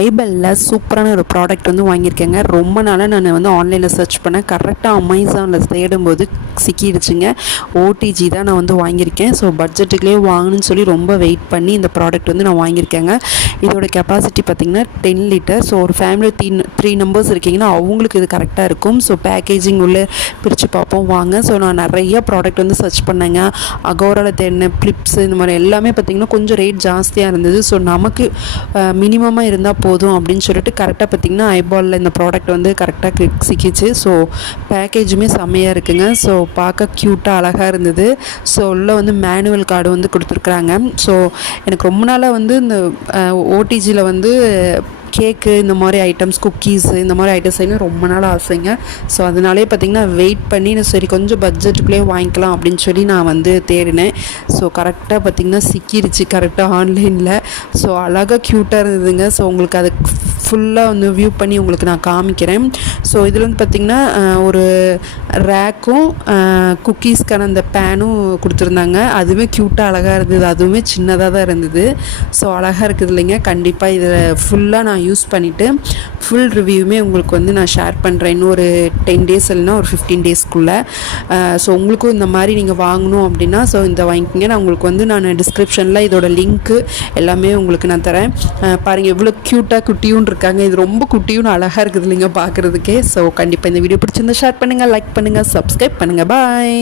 ஐபெல்ல சூப்பரான ஒரு ப்ராடக்ட் வந்து வாங்கியிருக்கேங்க. ரொம்ப நாளாக நான் வந்து ஆன்லைனில் சர்ச் பண்ணேன். கரெக்டாக அமேசானில் தேடும்போது சிக்கிடுச்சுங்க. ஓடிஜி தான் நான் வந்து வாங்கியிருக்கேன். ஸோ பட்ஜெட்டுக்குள்ளேயே வாங்கணும்னு சொல்லி ரொம்ப வெயிட் பண்ணி இந்த ப்ராடக்ட் வந்து நான் வாங்கியிருக்கேங்க. இதோட கெப்பாசிட்டி பார்த்திங்கன்னா 10 லிட்டர். ஸோ ஒரு ஃபேமிலி 3 நம்பர்ஸ் இருக்கீங்கன்னா அவங்களுக்கு இது கரெக்டாக இருக்கும். ஸோ பேக்கேஜிங் உள்ளே பிரித்து பார்ப்போம் வாங்க. ஸோ நான் நிறைய ப்ராடக்ட் வந்து சர்ச் பண்ணேங்க. அகோராவில் தேடினேன், ஃப்ளிப்ஸு இந்த மாதிரி எல்லாமே பார்த்திங்கன்னா கொஞ்சம் ரேட் ஜாஸ்தியாக இருந்தது. ஸோ நமக்கு மினிமமாக இருந்தால் போதும் அப்படின்னு சொல்லிட்டு கரெக்டாக பார்த்திங்கன்னா ஐபாலில் இந்த ப்ராடக்ட் வந்து கரெக்டாக சிக்கிச்சு. ஸோ பேக்கேஜுமே செம்மையாக இருக்குங்க. ஸோ பார்க்க க்யூட்டாக அழகாக இருந்தது. ஸோ உள்ளே வந்து மேனுவல் கார்டு வந்து கொடுத்துருக்குறாங்க. ஸோ எனக்கு ரொம்ப நாளாக வந்து இந்த ஓடிஜியில் வந்து கேக்கு இந்த மாதிரி ஐட்டம்ஸ், குக்கீஸு இந்த மாதிரி ஐட்டம்ஸ் செய்யணும் ரொம்ப நாள் ஆசைங்க. ஸோ அதனாலே பார்த்திங்கன்னா வெயிட் பண்ணி சரி கொஞ்சம் பட்ஜெட்டுக்குள்ளேயே வாங்கிக்கலாம் அப்படின்னு சொல்லி நான் வந்து தேடினேன். ஸோ கரெக்டாக பார்த்திங்கன்னா சிக்கிடுச்சு கரெக்டாக ஆன்லைனில். ஸோ அழகாக க்யூட்டாக இருந்ததுங்க. ஸோ உங்களுக்கு அது ஃபுல்லாக வந்து வியூ பண்ணி உங்களுக்கு நான் காமிக்கிறேன். ஸோ இதில் வந்து பார்த்திங்கன்னா ஒரு ரேக்கும் குக்கீஸ்க்கான அந்த பேனும் கொடுத்துருந்தாங்க. அதுவுமே க்யூட்டாக அழகாக இருந்தது. அதுவுமே சின்னதாக தான் இருந்தது. ஸோ அழகாக இருக்குது இல்லைங்க. கண்டிப்பாக இதில் ஃபுல்லாக நான் யூஸ் பண்ணிவிட்டு ஃபுல் ரிவ்யூமே உங்களுக்கு வந்து நான் ஷேர் பண்ணுறேன். இன்னும் ஒரு 10 டேஸ் இல்லைனா ஒரு 15 டேஸ்க்குள்ளே. ஸோ உங்களுக்கும் இந்த மாதிரி நீங்கள் வாங்கணும் அப்படின்னா ஸோ இந்த வாங்கிக்கிங்க. நான் உங்களுக்கு வந்து நான் டிஸ்கிரிப்ஷனில் இதோட லிங்க்கு எல்லாமே உங்களுக்கு நான் தரேன். பாருங்கள் எவ்வளோ க்யூட்டாக குட்டியும் இருக்காங்க. இது ரொம்ப குட்டியும் அழகாக இருக்குது இல்லைங்க பார்க்குறதுக்கே. ஸோ கண்டிப்பாக இந்த வீடியோ பிடிச்சிருந்தா ஷேர் பண்ணுங்கள், லைக் பண்ணுங்கள், சப்ஸ்கிரைப் பண்ணுங்கள். பாய்.